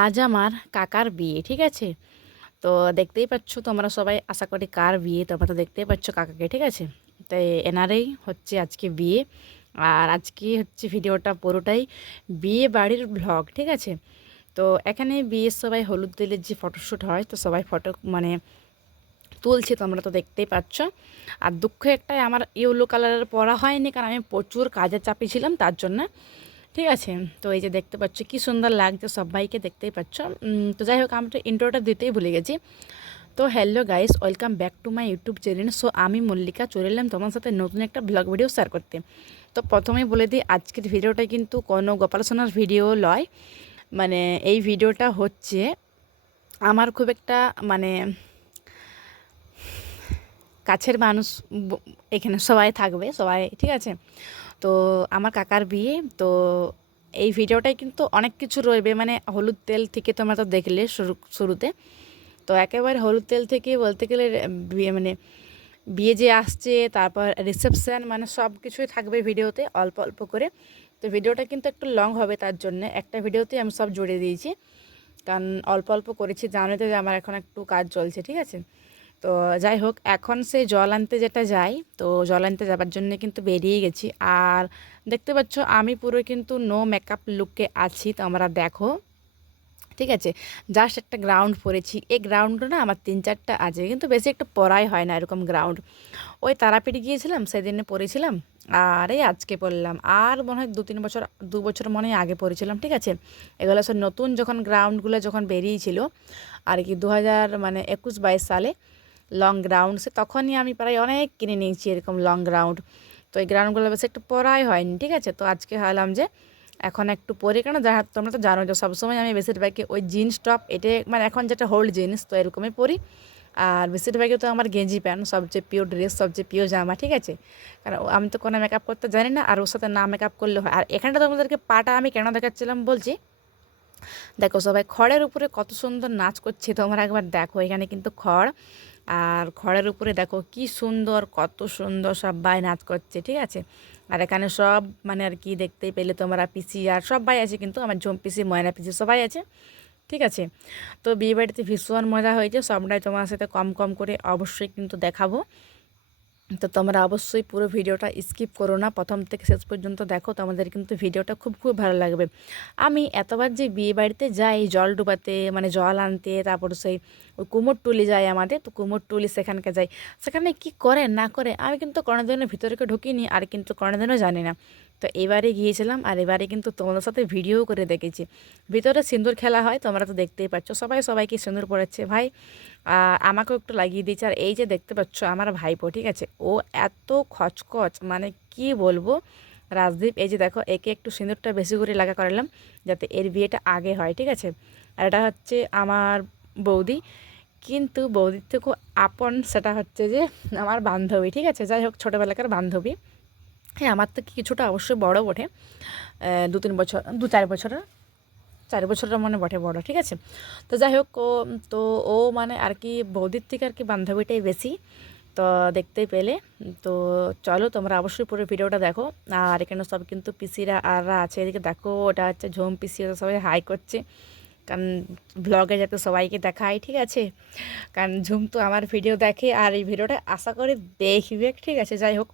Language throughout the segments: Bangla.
আজ আমার কাকার বিয়ে, ঠিক আছে? তো দেখতেই পাচ্ছ তোমরা সবাই, আশা করি কার বিয়ে তোমরা তো দেখতেই পাচ্ছ কাকাকে, ঠিক আছে? তাই এনারই হচ্ছে আজকে বিয়ে। আর আজকে হচ্ছে ভিডিওটা পুরোটাই বিয়ে বাড়ির ভ্লগ, ঠিক আছে? তো এখানে বিয়ের সবাই হলুদ দিলের যে ফটোশ্যুট হয়, তো সবাই ফটো মানে তুলছে, তোমরা তো দেখতেই পাচ্ছ। আর দুঃখ একটাই, আমার ইয়েলো কালারের পরা হয়নি, কারণ আমি প্রচুর কাজের চাপে ছিলাম তার জন্য, ঠিক আছে? তো এই যে দেখতে পাচ্ছ কি সুন্দর লাগছে সবাইকে, দেখতেই পাচ্ছ। তো যাই হোক, আমি তো ইন্ট্রোটা দিতেই ভুলে গেছি। তো hello guys, welcome back to my YouTube channel. So আমি মল্লিকা চলে এলাম তোমার সাথে নতুন একটা ব্লগ ভিডিও শেয়ার করতে। তো প্রথমেই বলে দিই, আজকের ভিডিওটা কিন্তু কোনো গোপাল সোনার ভিডিও নয়। মানে এই ভিডিওটা হচ্ছে আমার খুব একটা মানে কাছের মানুষ, এখানে সবাই থাকবে সবাই, ঠিক আছে? তো আমার কাকার বিয়ে, তো এই ভিডিওটাই কিন্তু অনেক কিছু রইবে, মানে হলুদ তেল থেকে তোমরা তো দেখলে শুরুতে। তো একেবারে হলুদ তেল থেকে বলতে গেলে বিয়ে মানে বিয়ে যে আসছে, তারপর রিসেপশান, মানে সব কিছুই থাকবে ভিডিওতে অল্প অল্প করে। তো ভিডিওটা কিন্তু একটু লং হবে, তার জন্য একটা ভিডিওতেই আমি সব জুড়ে দিয়েছি, কারণ অল্প অল্প করেছি, জানো তো যে আমার এখন একটু কাজ চলছে, ঠিক আছে? তো যাই হোক, এখন সে জল আনতে যেটা যাই, তো জল আনতে যাবার জন্য কিন্তু বেরিয়ে গেছি। আর দেখতে পাচ্ছ আমি পুরো কিন্তু নো মেকআপ লুকে আছি, তো আমরা দেখো, ঠিক আছে? জাস্ট একটা গ্রাউন্ড পরেছি, এই গ্রাউন্ডটা না আমার 3-4টা আছে, কিন্তু বেশি একটা পরাই হয় না এরকম গ্রাউন্ড। ওই তারাপীঠ গিয়েছিলাম সেদিনে পরেছিলাম, আর এই আজকে পরলাম। আর মনে হয় 2-3 বছর, 2 বছর মনে হয় আগে পরেছিলাম, ঠিক আছে? এগুলো সব নতুন যখন গ্রাউন্ডগুলো যখন বেরিয়েছিল আর কি 2021-22 সালে লং গ্রাউন্ড, সে তখনই আমি প্রায় অনেক কিনে নিয়েছি এরকম লং গ্রাউন্ড। তো এই গ্রাউন্ডগুলো বেশি একটু পরাই হয়নি, ঠিক আছে? তো আজকে ভাবলাম যে এখন একটু পরে, কেন তোমরা তো জানো যে সবসময় আমি বেশিরভাগই ওই জিন্স টপ, এটা মানে এখন যেটা হোল্ড জিন্স, তো এরকমই পরি। আর বেশিরভাগই তো আমার গেঞ্জি প্যান্ট, সবচেয়ে পিওর ড্রেস, সবচেয়ে পিওর জামা, ঠিক আছে? কারণ আমি তো কোনো মেকআপ করতে জানি না, আর ওর সাথে না মেকআপ করলে হয়। আর এখানটা তোমাদেরকে পাটা আমি কেন দেখাচ্ছিলাম বলছি, দেখো সবাই খড়ের উপরে কত সুন্দর নাচ করছে, তোমরা একবার দেখো। এখানে কিন্তু খড়, আর খড়ের উপরে দেখো কি সুন্দর, কত সুন্দর সবাই নাচ করছে, ঠিক আছে? আর এখানে সব মানে আর কি দেখতেই পেলে তোমরা, পিসি আর সবাই আছে, কিন্তু আমার ঝুম পিসি, ময়না পিসি সবাই আছে, ঠিক আছে? তো বিয়েবাড়িতে ভীষণ মজা হয়েছে, সবটাই তোমার সাথে কম কম করে অবশ্যই কিন্তু দেখাবো। তো তোমরা অবশ্যই পুরো ভিডিওটা স্কিপ করো না, প্রথম থেকে শেষ পর্যন্ত দেখো, তোমাদের কিন্তু ভিডিওটা খুব খুব ভালো লাগবে। আমি এতবার যে বিয়ে বাড়িতে যাই জল ডুবাতে, মানে জল আনতে, তারপর সেই ওই কুমোরটুলি যায় আমাদের, তো কুমোরটুলি সেখানকে যাই, সেখানে কি করে না করে আমি কিন্তু কোনোদিনও ভিতরে ঢুকিনি, আর কিন্তু কোনোদিনও জানি না। তো এবারে গিয়েছিলাম, আর এবারে কিন্তু তোমাদের সাথে ভিডিও করে দেখেছি। ভিতরে সিঁদুর খেলা হয়, তোমরা তো দেখতেই পাচ্ছ, সবাই সবাইকে সিঁদুর পড়াচ্ছে ভাই। আর আমাকেও একটু লাগিয়ে দিয়েছে। আর এই যে দেখতে পাচ্ছ আমার ভাইপো, ঠিক আছে? ও এত খচখচ, মানে কি বলবো। রাজদীপ, এই যে দেখো, একে একটু সিঁদুরটা বেশি করে লাগা করালাম, যাতে এর বিয়েটা আগে হয়, ঠিক আছে? আর এটা হচ্ছে আমার বৌদি, কিন্তু বৌদির থেকেও আপন সেটা হচ্ছে যে আমার বান্ধবী, ঠিক আছে? যাই হোক, ছোটোবেলাকার বান্ধবী। হ্যাঁ, আমার থেকে কিছুটা অবশ্যই বড় বটে, 2-3 বছর, 2-4 বছরের, 4 বছরের মনে বটে বড়, ঠিক আছে? তো যাই হোক, তো ও মানে আর কি বৌদির থেকে আর কি বান্ধবীটাই বেশি। তো দেখতেই পেলে। তো চলো তোমরা অবশ্যই পুরো ভিডিওটা দেখো। আর এখানে সব কিন্তু পিসিরা আররা আছে, এদিকে দেখো, ওটা হচ্ছে ঝুম পিসি, ওরা সবাই হাই করছে, কারণ ব্লগে যাতে সবাইকে দেখায়, ঠিক আছে? কারণ ঝুম তো আমার ভিডিও দেখে, আর এই ভিডিওটা আশা করি দেখবে, ঠিক আছে? যাই হোক,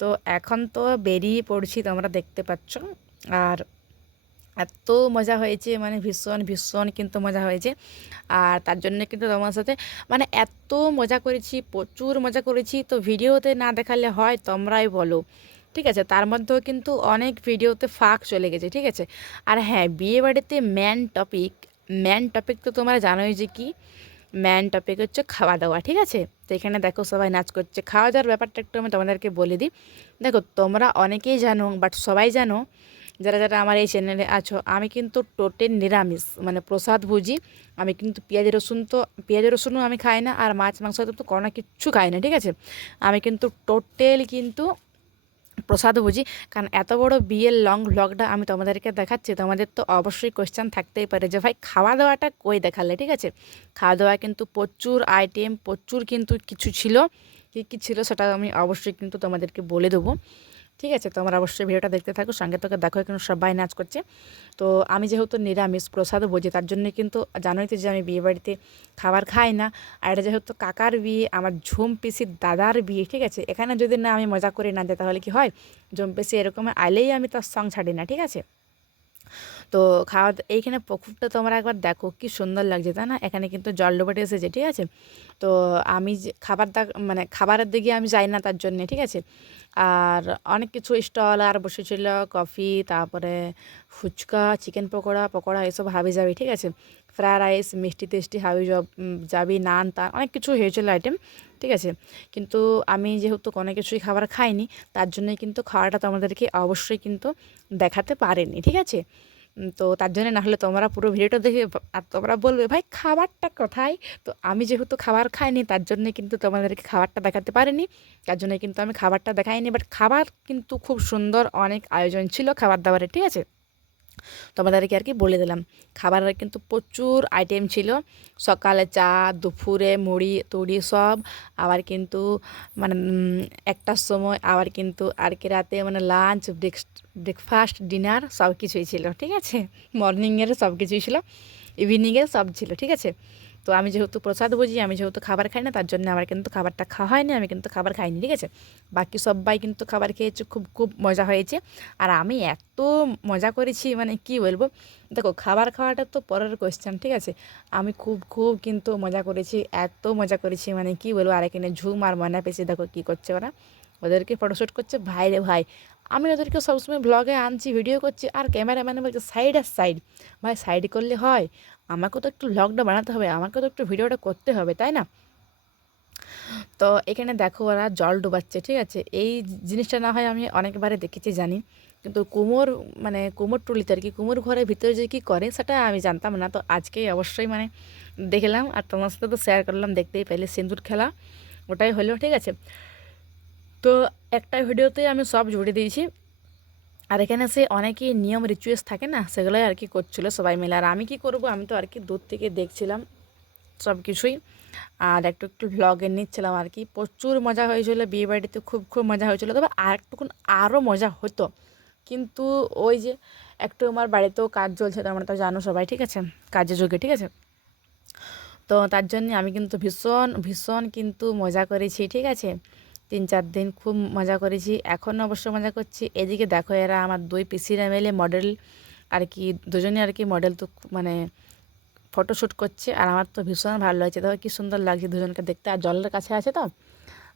তো এখন তো বেরিয়ে পড়ছি, তোমরা দেখতে পাচ্ছ। আর এত মজা হয়েছে, মানে ভীষণ ভীষণ কিন্তু মজা হয়েছে। আর তার জন্য কিন্তু তোমার সাথে মানে এত মজা করেছি, প্রচুর মজা করেছি, তো ভিডিওতে না দেখালে হয়, তোমরাই বলো, ঠিক আছে? তার মধ্যেও কিন্তু অনেক ভিডিওতে ফাঁক চলে গেছে, ঠিক আছে? আর হ্যাঁ, বিয়ে বাড়িতে ম্যান টপিক তো তোমরা জানোই যে কি ম্যান টপিক হচ্ছে খাওয়া দাওয়া, ঠিক আছে? তো এখানে দেখো সবাই নাচ করছে, খাওয়া দাওয়ার ব্যাপারটা একটু আমি তোমাদেরকে বলে দিই। দেখো, তোমরা অনেকেই জানো, বাট সবাই জানো, যারা যারা আমার এই চ্যানেলে আছো, আমি কিন্তু টোটাল নিরামিষ, মানে প্রসাদ ভুজি। আমি কিন্তু পেঁয়াজ রসুনও আমি খাই না, আর মাছ মাংস তো কোনো কিচ্ছু খাই না, ঠিক আছে? আমি কিন্তু টোটাল কিন্তু প্রসাদ বুঝি। কারণ এত বড় বিয়ের লং ভ্লগটা আমি তোমাদেরকে দেখাচ্ছি, তোমাদের তো অবশ্যই কোয়েশ্চেন থাকতেই পারে যে ভাই খাওয়া দাওয়াটা কই দেখালে, ঠিক আছে? খাওয়া দাওয়া কিন্তু প্রচুর আইটেম, প্রচুর কিন্তু কিছু ছিল, কী কী ছিল সেটা আমি অবশ্যই কিন্তু তোমাদেরকে বলে দেবো। ঠিক আছে, তোমরা অবশ্যই ভিডিওটা দেখতে থাকো, সঙ্গে তোকে দেখো এখানে সবাই নাচ করছে। তো আমি যেহেতু নিরামিষ প্রসাদ বুঝি, তার জন্য কিন্তু জানোই তো যে আমি বিয়ে বাড়িতে খাবার খাই না। আর এটা যেহেতু কাকার বিয়ে, আমার ঝুম পিসির দাদার বিয়ে, ঠিক আছে, এখানে যদি না আমি মজা করে না যাই তাহলে কি হয়? ঝুম পিসি এরকম আইলেই আমি তার সং ছাড়ি না, ঠিক আছে। তো এইখানে পুকুরটা তোমরা একবার দেখো কি সুন্দর লাগছে, তাই না? এখানে কিন্তু জল ডোবাতে এসেছে, ঠিক আছে। তো আমি যে মানে খাবারের দিকে আমি যাই না তার জন্যে, ঠিক আছে। আর অনেক কিছু স্টল আর বসেছিল, কফি, তারপরে ফুচকা, চিকেন পকোড়া পকোড়া এসব হাবি যাবি, ঠিক আছে। ফ্রায়েড রাইস, মিষ্টি টেস্টি হাবি যাবি, নান টান অনেক কিছু হয়েছিল আইটেম, ঠিক আছে। কিন্তু আমি যেহেতু কোনো কিছুই খাবার খাইনি, তার জন্যই কিন্তু খাওয়াটা তোমাদেরকে অবশ্যই কিন্তু দেখাতে পারিনি, ঠিক আছে। তো তার জন্য না হলে তোমরা পুরো ভিডিওটা দেখে আর তোমরা বলবে ভাই খাবারটা কোথায়। তো আমি যেহেতু খাবার খাইনি তার জন্যে কিন্তু তোমাদেরকে খাবারটা দেখাতে পারিনি, তার জন্য কিন্তু আমি খাবারটা দেখাইনি। বাট খাবার কিন্তু খুব সুন্দর, অনেক আয়োজন ছিল খাবার দাবারের, ঠিক আছে। তোমাদেরকে আর কি বলে দিলাম, খাবারের কিন্তু প্রচুর আইটেম ছিল। সকালে চা, দুপুরে মুড়ি তুড়ি সব, আবার কিন্তু মানে একটার সময় আবার কিন্তু আর কি রাতে মানে লাঞ্চ, ব্রেকফাস্ট, ডিনার সব কিছুই ছিল, ঠিক আছে। মর্নিংয়ের সব কিছুই ছিল, ইভিনিংয়ের সব ছিল, ঠিক আছে। তো আমি যেহেতু প্রসাদ বুঝি, আমি যেহেতু খাবার খাই না, তার জন্য আমার কিন্তু খাবারটা খাওয়া হয়নি, আমি কিন্তু খাবার খাইনি, ঠিক আছে। বাকি সবাই কিন্তু খাবার খেয়েছে, খুব খুব মজা হয়েছে। আর আমি এত মজা করেছি মানে কি বলবো। দেখো খাবার খাওয়াটা তো পরের কোয়েশ্চেন, ঠিক আছে। আমি খুব খুব কিন্তু মজা করেছি, এত মজা করেছি মানে কি বলবো। আর এখানে ঝুম আর ময়না পেয়েছি, দেখো কী করছে ওরা, ওদেরকে ফটোশ্যুট করছে। ভাই রে ভাই, আমি ওদেরকে সবসময় ব্লগে আনছি, ভিডিও করছি, আর ক্যামেরাম্যানে বলছে সাইড আর সাইড। ভাই সাইড করলে হয়? আমাকেও তো একটু ভ্লগটা বানাতে হবে, আমাকেও তো একটু ভিডিওটা করতে হবে, তাই না? তো এখানে দেখো ওরা জল ডোবাচ্ছে, ঠিক আছে। এই জিনিসটা না হয় আমি অনেকবারে দেখেছি, জানি, কিন্তু মানে কুমোরটুলিতে আর কি কুমোর ঘরের ভিতরে যে কী করে সেটা আমি জানতাম না। তো আজকে অবশ্যই মানে দেখলাম, আর তোমার সাথে তো শেয়ার করলাম, দেখতেই পেলে সিঁদুর খেলা ওটাই হলো, ঠিক আছে। তো একটা ভিডিওতে আমি সব জুড়ে দিয়েছি। আর এখানে সে অনেকই নিয়ম রিচুয়ালস থাকে না, সেগুলোই আর কি করছিলো সবাই মিলে। আর আমি কি করব, আমি তো আর কি দূর থেকে দেখছিলাম সব কিছুই, আর একটু একটু ভ্লগে নিচ্ছিলাম আর কি। প্রচুর মজা হয়েছিল বিয়েবাড়িতে, খুব খুব মজা হয়েছিল। তবে আর একটুকুন আরও মজা হতো, কিন্তু ওই যে একটু আমার বাড়িতেও কাজ চলছে, তোমরা তো জানো সবাই, ঠিক আছে, কাজের যুগে, ঠিক আছে। তো তার জন্যে আমি কিন্তু ভীষণ ভীষণ কিন্তু মজা করেছি, ঠিক আছে। 3-4 দিন খুব মজা করেছি, এখন অবশ্য মজা করছি। এদিকে দেখো এরা আমার দুই পিসিরা মিলে মডেল আর কি, দুজনে আর কি মডেল, তো মানে ফটোশ্যুট করছে। আর আমার তো ভীষণ ভালো লাগছে, দেখো কি সুন্দর লাগছে দুজনকে দেখতে। আর জলের কাছে আছে তো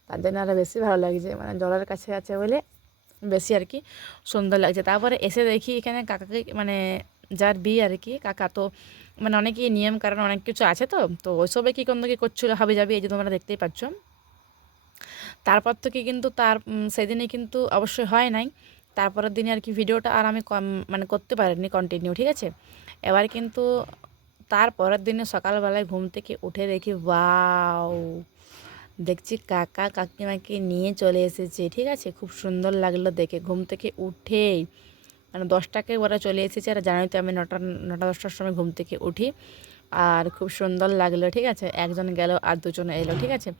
তার জন্য আরও বেশি ভালো লাগছে, মানে জলের কাছে আছে বলে বেশি আর কি সুন্দর লাগছে। তারপরে এসে দেখি এখানে কাকাকে, মানে যার বিয়ে আর কি কাকা, তো মানে অনেকই নিয়ম কারণ অনেক কিছু আছে, তো তো ওইসবে কী কী করছিলো হাবি যাবি, এই যে তোমরা দেখতেই পাচ্ছ। তারপর থেকে কিন্তু সেদিনে কিন্তু অবশ্যই হয় নাই, তারপরের দিনে আর কি ভিডিওটা আর আমি মানে করতে পারিনি কন্টিনিউ, ঠিক আছে। এবার কিন্তু তারপরের দিনে সকালবেলায় ঘুম থেকে উঠে দেখি ওয়াও, দেখছি কাকা কাকিমাকে নিয়ে চলে এসেছে, ঠিক আছে। খুব সুন্দর লাগলো দেখে, ঘুম থেকে উঠেই মানে 10টাকে ওরা চলে এসেছে। আর জানোই তো আমি 9টা 10টার সময় ঘুম থেকে উঠি। আর খুব সুন্দর লাগলো, ঠিক আছে। একজন গেল আর দুজন এলো, ঠিক আছে।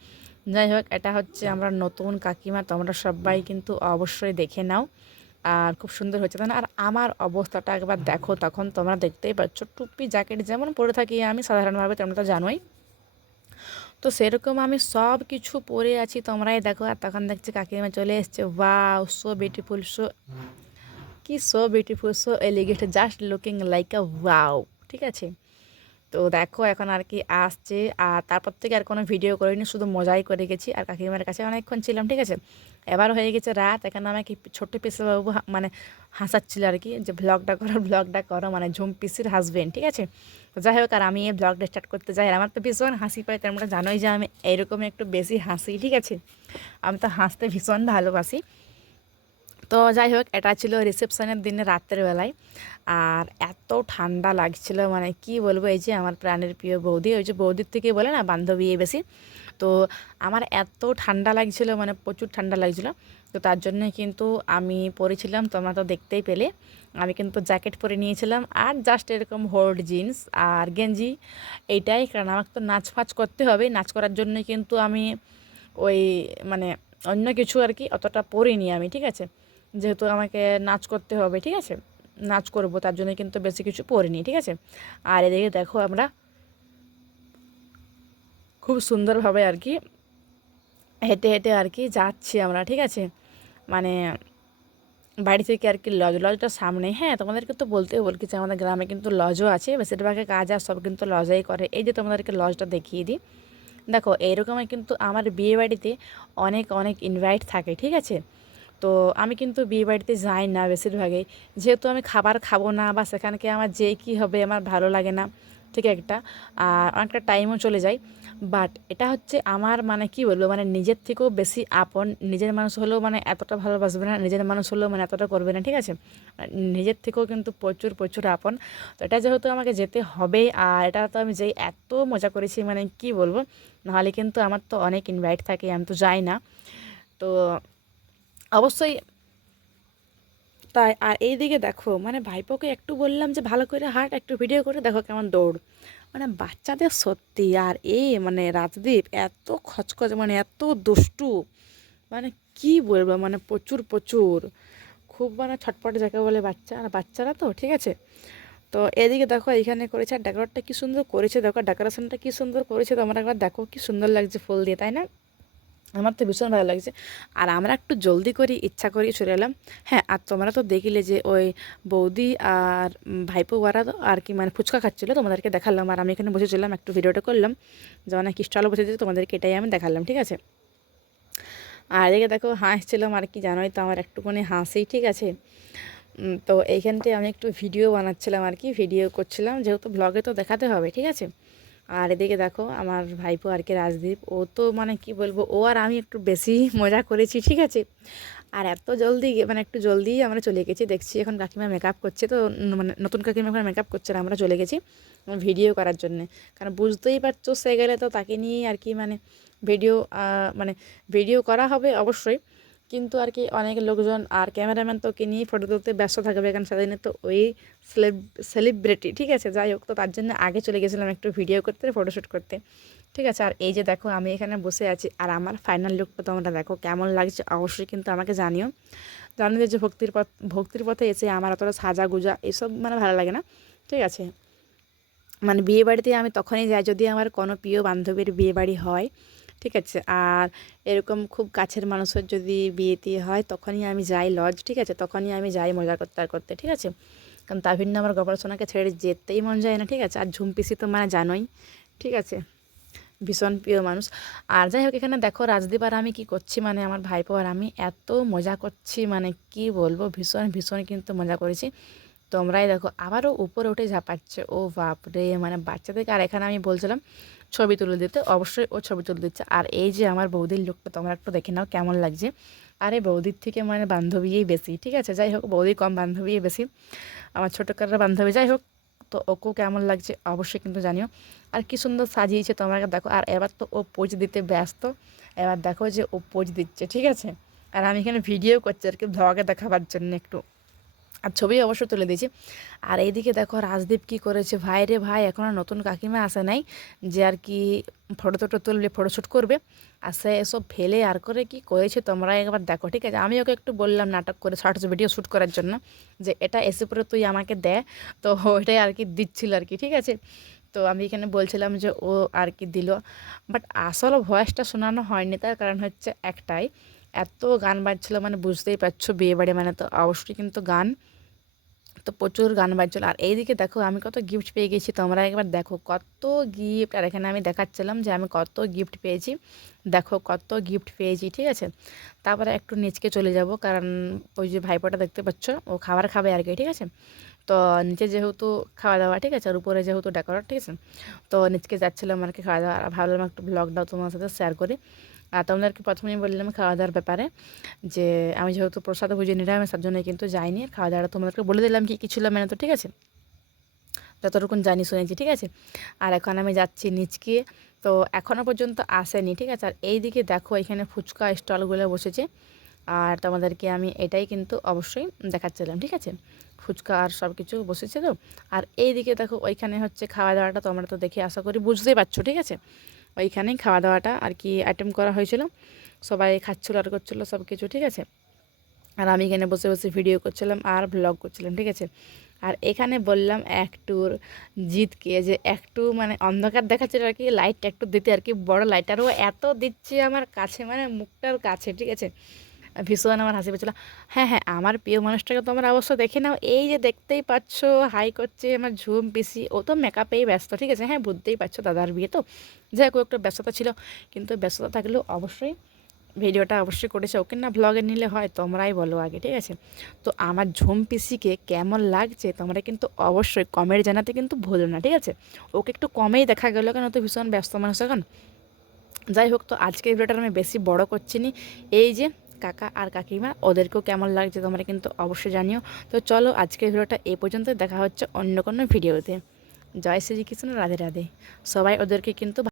যাই হোক, এটা হচ্ছে আমরা নতুন কাকিমা, তোমরা সবাই কিন্তু অবশ্যই দেখে নাও। আর খুব সুন্দর হয়েছে, তাই না? আর আমার অবস্থাটা একবার দেখো, তখন তোমরা দেখতেই পাচ্ছ, টুপি জ্যাকেট যেমন পরে থাকি আমি সাধারণভাবে, তোমরা তো জানোই। তো সেরকম আমি সব কিছু পরে আছি, তোমরাই দেখো। আর তখন দেখছি কাকিমা চলে এসছে, wow so beautiful, so beautiful, so elegant, just looking like আ ওয়াও, ঠিক আছে। তো দেখো এখন আর কি আসছে। আর তারপর থেকে আর কোনো ভিডিও করিনি, শুধু মজাই করে গেছি। আর কাকিমার কাছে অনেকক্ষণ ছিলাম, ঠিক আছে। এবার হয়ে গেছে রাত, এখানে আমাকে ছোট্ট পিসিবাবু মানে হাসাচ্ছিল আর কি, যে ব্লগটা করো, মানে ঝুম পিসির হাজবেন্ড, ঠিক আছে। তো যাই হোক, আর আমি এই ব্লগটা স্টার্ট করতে যাই, আর আমার তো ভীষণ হাসি পায়, তোমরা জানোই যে আমি এইরকম একটু বেশি হাসি, ঠিক আছে। আমি তো হাসতে ভীষণ ভালোবাসি। তো যাই হোক, এটা ছিল রিসেপশনের দিনে রাতের বেলায়। আর এত ঠান্ডা লাগছিল মানে কি বলবো। এই যে আমার প্রাণের প্রিয় বৌদি, ওই যে বৌদির থেকে বলে না বান্ধবী বেশি, তো আমার এত ঠান্ডা লাগছিল, মানে প্রচুর ঠান্ডা লাগছিল। তো তার জন্য কিন্তু আমি পরেছিলাম, তোমরা তো দেখতেই পেলে, আমি কিন্তু জ্যাকেট পরে নিয়েছিলাম, আর জাস্ট এরকম হোল্ড জিন্স আর গেঞ্জি, এইটাই। কারণ আমাকে তো নাচ ফাচ করতে হবে, নাচ করার জন্য কিন্তু আমি ওই মানে অন্য কিছু আর কি অতটা পরিনি আমি, ঠিক আছে। যেহেতু আমাকে নাচ করতে হবে, ঠিক আছে, নাচ করব, তার জন্য কিন্তু বেশি কিছু পরিনি, ঠিক আছে। আর এদিকে দেখো আমরা খুব সুন্দরভাবে আর কি হেঁটে হেঁটে আর কি যাচ্ছি আমরা, ঠিক আছে। মানে বাড়ি থেকে আর কি লজটা সামনে। হ্যাঁ, তোমাদেরকে তো বলতেই বলছি যে আমাদের গ্রামে কিন্তু লজও আছে, বেশিরভাগের কাজ আর সব কিন্তু লজেই করে। এই যে তোমাদেরকে লজটা দেখিয়ে দিই, দেখো এইরকমই কিন্তু আমার বিয়ে বাড়িতে অনেক অনেক ইনভাইট থাকে, ঠিক আছে। তো আমি কিন্তু বিয়ে বাড়িতে যাই না বেশিরভাগই, যেহেতু আমি খাবার খাবো না বা সেখানকে আমার যে কী হবে আমার ভালো লাগে না, ঠিক একটা। আর অনেকটা টাইমও চলে যায়। বাট এটা হচ্ছে আমার মানে কি বলবো, মানে নিজের থেকেও বেশি আপন। নিজের মানুষ হলেও মানে এতটা ভালোবাসবে না, নিজের মানুষ হলেও মানে এতটা করবে না, ঠিক আছে। নিজের থেকেও কিন্তু প্রচুর প্রচুর আপন। তো এটা যেহেতু আমাকে যেতে হবে, আর এটা তো আমি যেই এত মজা করেছি মানে কি বলবো। নাহলে কিন্তু আমার তো অনেক ইনভাইট থাকে, আমি তো যাই না। তো অবশ্যই তাই। আর এইদিকে দেখো মানে ভাইপোকে একটু বললাম যে ভালো করে হাঁট, একটু ভিডিও করে, দেখো কেমন দৌড়। মানে বাচ্চাদের সত্যি। আর মানে রাজদীপ এত খচখচ, মানে এত দুষ্টু, মানে কি বলবো, মানে প্রচুর প্রচুর, খুব মানে ছটপটে যাকে বলে বাচ্চা, আর বাচ্চারা তো, ঠিক আছে। তো এদিকে দেখো এইখানে করেছে, আর ডেকোরেটটা কি সুন্দর করেছে, দেখো ডেকোরেশনটা কি সুন্দর করেছে, তোমরা একবার দেখো কি সুন্দর লাগছে ফুল দিয়ে, তাই না? আমার তো ভীষণ ভালো লাগছে। আর আমরা একটু জলদি করে ইচ্ছা করি চলে এলাম। হ্যাঁ, আর তোমরা তো দেখলে যে ওই বৌদি আর ভাইপো ওরা তো আর কি মানে ফুচকা খাচ্ছিলো, তোমাদেরকে দেখালাম। আর আমি এখানে বসেছিলাম, একটু ভিডিওটা করলাম, যে অনেক স্টলে বসেছে, তোমাদেরকে এটাই আমি দেখালাম, ঠিক আছে। আর এদিকে দেখো হাসছিলাম, আর কি জানোই তো আমার একটুখানি হাসি, ঠিক আছে। তো এইখানটায় আমি একটু ভিডিও বানাচ্ছিলাম আর কি, ভিডিও করছিলাম, যেহেতু ব্লগে তো দেখাতে হবে, ঠিক আছে। আর এদিকে দেখো আমার ভাইপো আর কি রাজদীপ, ও তো মানে কি বলবো, ও আর আমি একটু বেশি মজা করেছি, ঠিক আছে। আর এত জলদি মানে একটু জলদি আমরা চলে গেছি, দেখছি এখন কাকিমা মেকআপ করছে, তো মানে নতুন কাকিমা এখন মেকআপ করছে, আর আমরা চলে গেছি ভিডিও করার জন্যে। কারণ বুঝতেই পারছো সে গেলে তো তাকে নিয়েই আর কি মানে ভিডিও, মানে ভিডিও করা হবে অবশ্যই, কিন্তু আর কি অনেক লোকজন আর ক্যামেরাম্যান তো ওকে নিয়েই ফটো তুলতে ব্যস্ত থাকবে, কারণ সেদিনে তো ওই সেলিব্রিটি, ঠিক আছে। যাই হোক, তো তার জন্য আগে চলে গেছিলাম একটু ভিডিও করতে, ফটোশ্যুট করতে, ঠিক আছে। আর এই যে দেখো আমি এখানে বসে আছি, আর আমার ফাইনাল লুকটা তোমরা দেখো কেমন লাগছে, অবশ্যই কিন্তু আমাকে জানিও। জানি যে ভক্তির পথে এসে আমার অতটা সাজা গুজা এসব মানে ভালো লাগে না, ঠিক আছে। মানে বিয়ে বাড়িতে আমি তখনই যাই যদি আমার কোনো প্রিয় বান্ধবীর বিয়ে বাড়ি হয়, ঠিক আছে। আর এরকম খুব কাছের মানুষের যদি বিয়েতে হয় তখনই আমি যাই লজ, ঠিক আছে, তখনই আমি যাই মজা করতে আর করতে, ঠিক আছে। কারণ তার ভিন্ন আমার গোপাল সোনাকে ছেড়ে যেতেই মন যায় না, ঠিক আছে। আর ঝুমপিসি তো মানে জানোই, ঠিক আছে, ভীষণ প্রিয় মানুষ। আর যাই হোক, এখানে দেখো রাজদীপ আর আমি কি করছি, মানে আমার ভাইপো আর আমি এত মজা করছি, মানে কি বলবো, ভীষণ ভীষণ কিন্তু মজা করেছি। তোমরাই দেখো আবারও উপরে উঠে ঝাঁপাচ্ছে, ও বাপরে, মানে বাচ্চাদেরকে। আর এখানে আমি বলছিলাম ছবি তুলে দিতে, অবশ্যই ও ছবি তুলে দিচ্ছে। আর এই যে আমার বৌদির লুকটা তোমরা একটু দেখে নাও কেমন লাগছে। আরে বৌদির থেকে মানে বান্ধবীই বেশি, ঠিক আছে। যাই হোক, বৌদি কম বান্ধবী বেশি, আমার ছোটোকালের বান্ধবী। যাই হোক, তো ওকেও কেমন লাগছে অবশ্যই কিন্তু জানিও। আর কি সুন্দর সাজিয়েছে তোমরা দেখো। আর এবার তো ও পোজ দিতে ব্যস্ত, এবার দেখো যে ও পোজ দিচ্ছে, ঠিক আছে। আর আমি এখানে ভিডিও করছি আর কি ব্লগে দেখাবার জন্য একটু, আর ছবি অবশ্য তুলে দিয়েছি। আর এইদিকে দেখো রাজদীপ কি করেছে, ভাই রে ভাই, এখনও নতুন কাকিমা আসে নাই যে আর কি ফটো টটো তুলবে, ফটোশ্যুট করবে। আর সে এসব ফেলে আর করে কি করেছে তোমরা একবার দেখো, ঠিক আছে। আমি ওকে একটু বললাম নাটক করে শর্টস ভিডিও শ্যুট করার জন্য, যে এটা এসে পরে তুই আমাকে দে। তো ওইটাই আর কি দিচ্ছিল আর কি, ঠিক আছে। তো আমি এখানে বলছিলাম যে ও আর কি দিল, বাট আসলে ভয়েসটা শোনানো হয়নি, তার কারণ হচ্ছে একটাই, এত গান বাজছিল, মানে বুঝতেই পারছো বিয়ে বাড়ি মানে তো অবশ্যই কিন্তু গান, তো প্রচুর গান বাজছিল। আর এইদিকে দেখো আমি কত গিফট পেয়ে গেছি, তোমরা একবার দেখো কত গিফট। আর এখানে আমি দেখাচ্ছিলাম যে আমি কত গিফট পেয়েছি, দেখো কত গিফট পেয়েছি, ঠিক আছে। তারপরে একটু নিচকে চলে যাব, কারণ ওই যে ভাইপোটা দেখতে পাচ্ছ ও খাবার খাবে আর কি, ঠিক আছে। তো নিচে যেহেতু খাওয়া দাওয়া, ঠিক আছে, আর উপরে যেহেতু ডেকোরেট, ঠিক আছে। তো নিচকে যাচ্ছিলাম আর কি খাওয়া দাওয়া, আর ভাবলাম একটু ব্লগটাও তোমার সাথে শেয়ার করি। আর তোমাদেরকে প্রথমেই বললাম খাওয়া দাওয়ার ব্যাপারে, যে আমি যেহেতু প্রসাদ ভুজি নিরামিষ, তার জন্য কিন্তু যাইনি। খাওয়া দাওয়াটা তোমাদেরকে বলে দিলাম কি কী ছিল মেনে, তো ঠিক আছে, যতটুকুন জানি শুনেছি, ঠিক আছে। আর এখন আমি যাচ্ছি নিচকে, তো এখনও পর্যন্ত আসেনি, ঠিক আছে। আর এইদিকে দেখো এখানে ফুচকা স্টলগুলো বসেছে, আর তোমাদেরকে আমি এটাই কিন্তু অবশ্যই দেখাচ্ছিলাম, ঠিক আছে। ফুচকা আর সব কিছু বসেছে তো। আর এইদিকে দেখো ওইখানে হচ্ছে খাওয়া দাওয়াটা, তোমরা তো দেখে আশা করি বুঝতেই পারছো, ঠিক আছে। ওইখানেই খাওয়া দাওয়াটা আর কি আইটেম করা হয়েছিল, সবাই খাচ্ছিলো আর করছিলো সব কিছু, ঠিক আছে। আর আমি এখানে বসে বসে ভিডিও করছিলাম আর ব্লগ করছিলাম, ঠিক আছে। আর এখানে বললাম একটুর জিতকে যে একটু মানে অন্ধকার দেখাচ্ছিল আর কি, লাইটটা একটু দিতে আর কি, বড় লাইট, আর ও এত দিচ্ছে আমার কাছে, মানে মুখটার কাছে, ঠিক আছে। ভীষণ আমার হাসি পেয়েছিল। হ্যাঁ হ্যাঁ, আমার প্রিয় মানুষটাকে তোমরা অবশ্য দেখে নাও, এই যে দেখতেই পাচ্ছ হাই করছে আমার ঝুম পিসি, ও তো মেকআপেই ব্যস্ত, ঠিক আছে। হ্যাঁ, বুঝতেই পারছো দাদার বিয়ে তো, যাই হোক একটু ব্যস্ততা ছিল, কিন্তু ব্যস্ততা থাকলেও অবশ্যই ভিডিওটা অবশ্যই করেছে। ওকে না ভ্লগে নিলে হয়, তোমরাই বলো আগে, ঠিক আছে। তো আমার ঝুম পিসিকে কেমন লাগছে তোমরা কিন্তু অবশ্যই কমেন্ট জানাতে কিন্তু ভুলো না, ঠিক আছে। ওকে একটু কমেই দেখা গেল, কেন তো ভীষণ ব্যস্ত মানুষ এখন। যাই হোক, তো আজকের ভিডিওটা আমি বেশি বড় করছি নি। এই যে কাকা আর কাকিমা, ওদেরকেও কেমন লাগছে তোমরা কিন্তু অবশ্যই জানিও। তো চলো আজকের ভিডিওটা এই পর্যন্ত, দেখা হচ্ছে অন্য কোনো ভিডিওতে। জয় শ্রীকৃষ্ণ, রাধে রাধে। সবাই ওদেরকে কিন্তু